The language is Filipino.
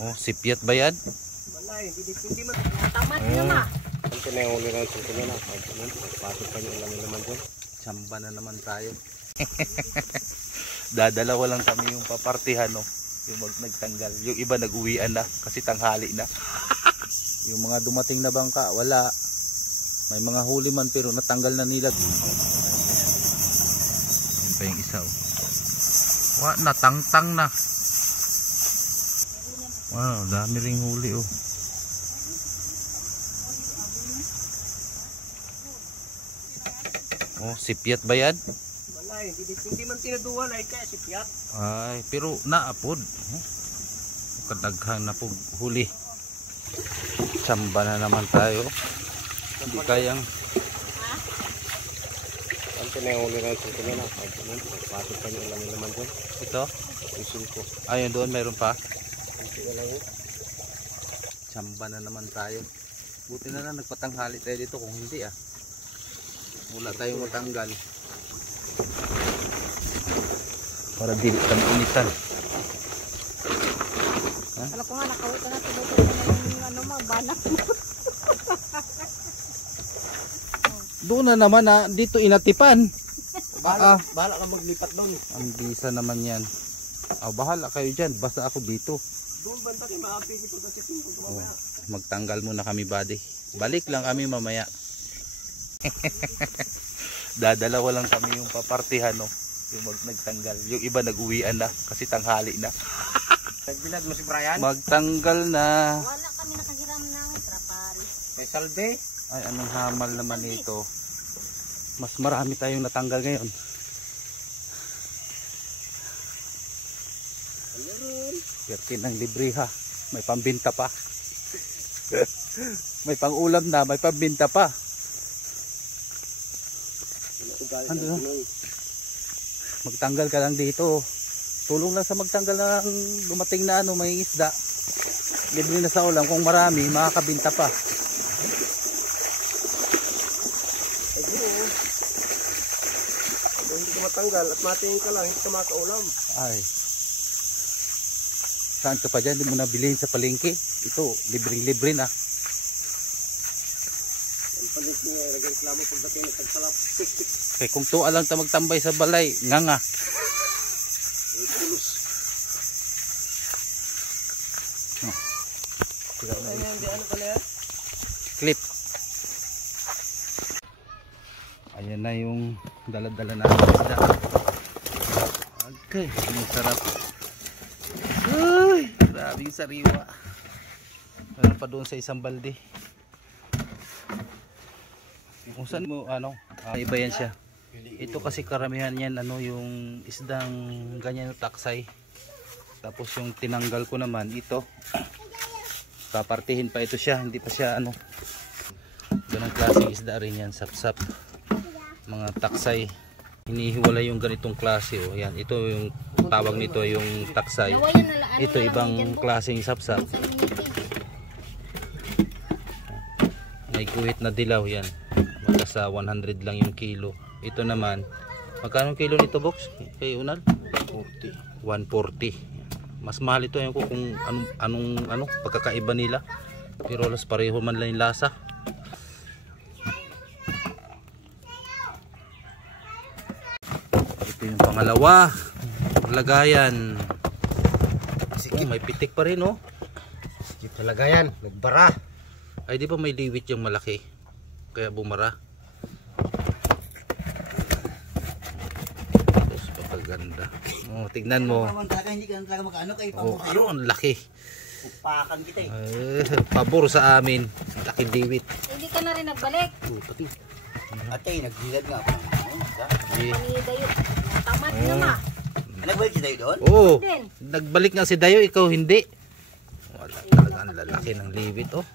Oh, sipyat ba yan? Wala, hindi man. Tamat naman. Ito na yung uli ng suko na. Pasok pa yung ulang naman dyan. Samba na naman tayo. Dadalawa lang kami yung papartihan, no? Yung nagtanggal. Yung iba nag-uwian na kasi tanghali na. Yung mga dumating na bangka, wala. May mga huli man pero natanggal na nila. Yan pa yung isa, oh. Natangtang na. Wow, dami ring huli, oh. Oh, sipyat ba yan? Wala, hindi man tinaduhan ay kaya sipyat. Ay, pero naapod. Kadaghan na po huli. Samba na naman tayo. Hindi kayang. Ito na yung uli ng suko na. Pasok pa yung ulang naman dyan. Ito? Isin ko. Ayun doon, mayroon pa. Ito na lang yun. Samba na naman tayo. Buti na lang nagpatanghali tayo dito, kung hindi wala tayong matanggal. Para dili kami initan. Alam ko nga, nakawita na tinutunan ng banak mo. Doon na naman dito inatipan. Bahala ka maglipat doon. Ang bisa naman yan. Bahala kayo dyan, basta ako dito. Doon banda kayo maapigit ito kasi mamaya. Magtanggal muna kami, buddy. Balik lang kami mamaya. Dadalawa lang kami yung papartihan, no? Yung nagtanggal. Yung iba nag-uwian na kasi tanghali na. Nagbilad mo si Brian? Magtanggal na. Wala kami nakahiram ng trapari. May salbe? Ay, anong hamal naman ito. Mas marami tayong natanggal ngayon. Perti ng libre, ha. May pambinta pa. May pang-ulam na, may pambinta pa. Ano? Magtanggal ka lang dito. Tulong lang sa magtanggal ng dumating na may isda. Libre na sa ulam. Kung marami, makakabinta pa. Hindi ka matanggal at matingin ka lang, hindi ka makaulam. Ay. Saan ka pa dyan? Hindi mo nabilihin sa palengke. Ito, libreng-libre na. Ang palengke nga, nagreklamo pagdating ng tagsalap. Kaya kung tuwa lang ta magtambay sa balay, nga. Pulos. Ano ka na yan? Clip. Ayan na yung dala-dala natin isda. Okay, ang sarap. Ay, grabing sariwa. Meron pa doon sa isang balde. Kung saan mo iba yan siya. Ito kasi karamihan yan yung isdang ganyan taksay. Tapos yung tinanggal ko naman ito. Papartihin pa ito siya, hindi pa siya ganang klaseng isda rin yan, sapsap. Mga taksay. Hinihiwalay yung ganitong klase, oh. Yan, ito yung tawag nito yung taksay. Ito ibang klaseng sapsap. May guhit na dilaw yan. Magkasa 100 lang yung kilo. Ito naman, magkano kilo nito, box? Kay Unal? 140. Mas mahal ito yung kung anong pagkakaiba nila. Pero alas pareho man lang yung lasa. Ito yung pangalawa. Lagayan. Sige, may pitik pa rin, oh. Sige talaga yan, nagbara. Ay, di ba may liwit yung malaki? Kaya bumara. Tapos papaganda. Oh, tignan mo. Hindi ka talaga mag-ano kayo pa. Oh, ang laki. Upakan kita Pabor sa amin. Laki liwit. Hindi ka na rin nagbalik. Ate, nagbilad nga ako. Panidayo. Tamat naman. Nagbalik si Dayo doon? Oo. Nagbalik nga si Dayo, ikaw hindi. Wala talaga, ang lalaki ng liwit, oh.